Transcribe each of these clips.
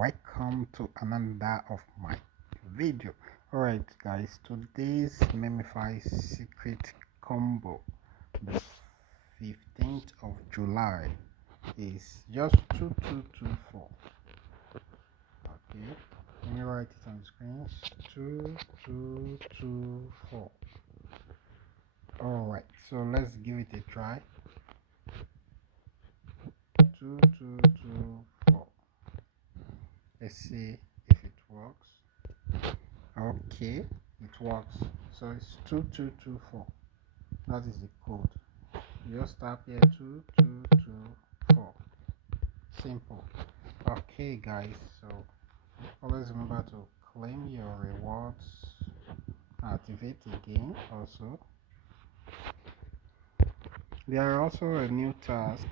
welcome to another of my video. Alright guys, today's Memefi secret combo, the 15th of July, is just 2224. Okay, let me write it on the screen. 2224. Alright, so let's give it a try. 2224. Let's see if it works. Okay, it works. So it's 2224. That is the code. You just tap here 2224. Simple. Okay guys, so always remember to claim your rewards, activate again. Also there are also a new task,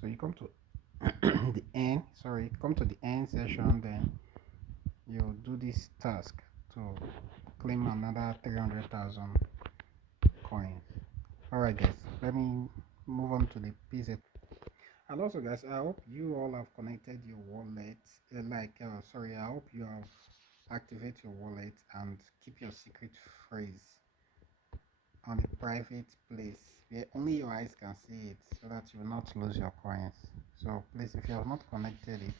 so you come to come to the end session, then you do this task to claim another 300,000 coins. Alright guys, let me move on to the pixel. And also guys, I hope you all have connected your wallet, I hope you have activate your wallet and keep your secret phrase on a private place where only your eyes can see it, so that you will not lose your coins. So please, if you have not connected it,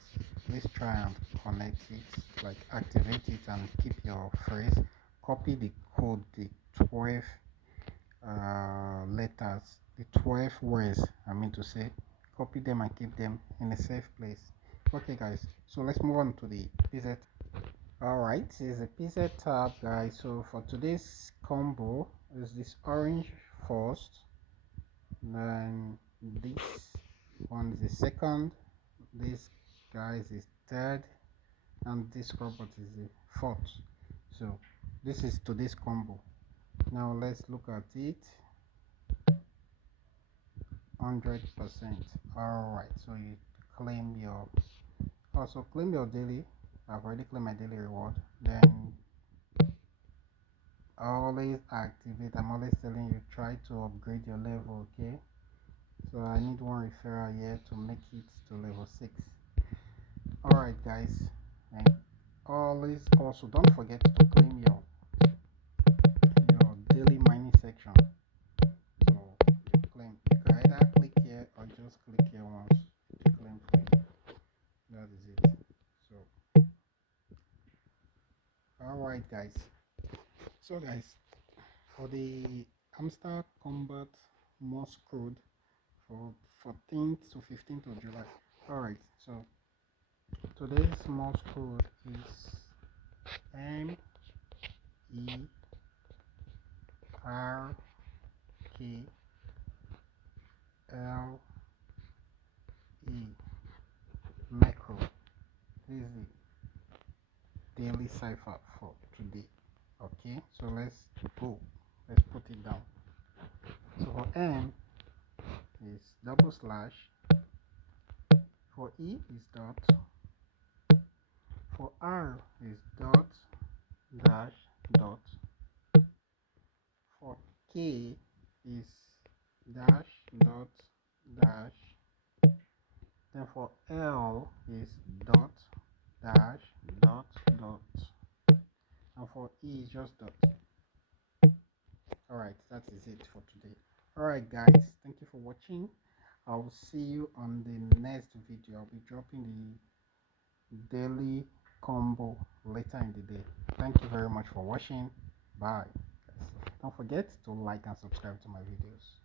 please try and connect it, like activate it and keep your phrase. Copy the code, the 12 letters, the 12 words I mean to say. Copy them and keep them in a safe place. Okay guys, so let's move on to the pz. Alright, this is a pixeltap guys. So for today's combo is this orange first, then this one is the second, this guys is third, and this robot is the fourth. So this is today's combo. Now let's look at it. 100%. Alright, so you claim your daily. I've already claimed my daily reward. Then always activate. I'm always telling you, try to upgrade your level. Okay, so I need one referral here to make it to level 6. Alright guys, and always also don't forget to claim your daily mining section. So you claim, you can either click here or just click here once to claim for you. That is it. So alright guys, so guys, for the hamster combat morse code for 14th to 15th of July. Alright, so today's morse code is MERKLE, macro. This is the daily cipher for today. Okay, so let's put it down. So for M is double slash, for E is dot, for R is dot dash dot, for K is dash dot dash, then for L is dot dash dot dot, and for E is just dot. Alright, that is it for today. Alright guys, thank you for watching. I will see you on the next video. I'll be dropping the daily combo later in the day. Thank you very much for watching. Bye guys. Don't forget to like and subscribe to my videos.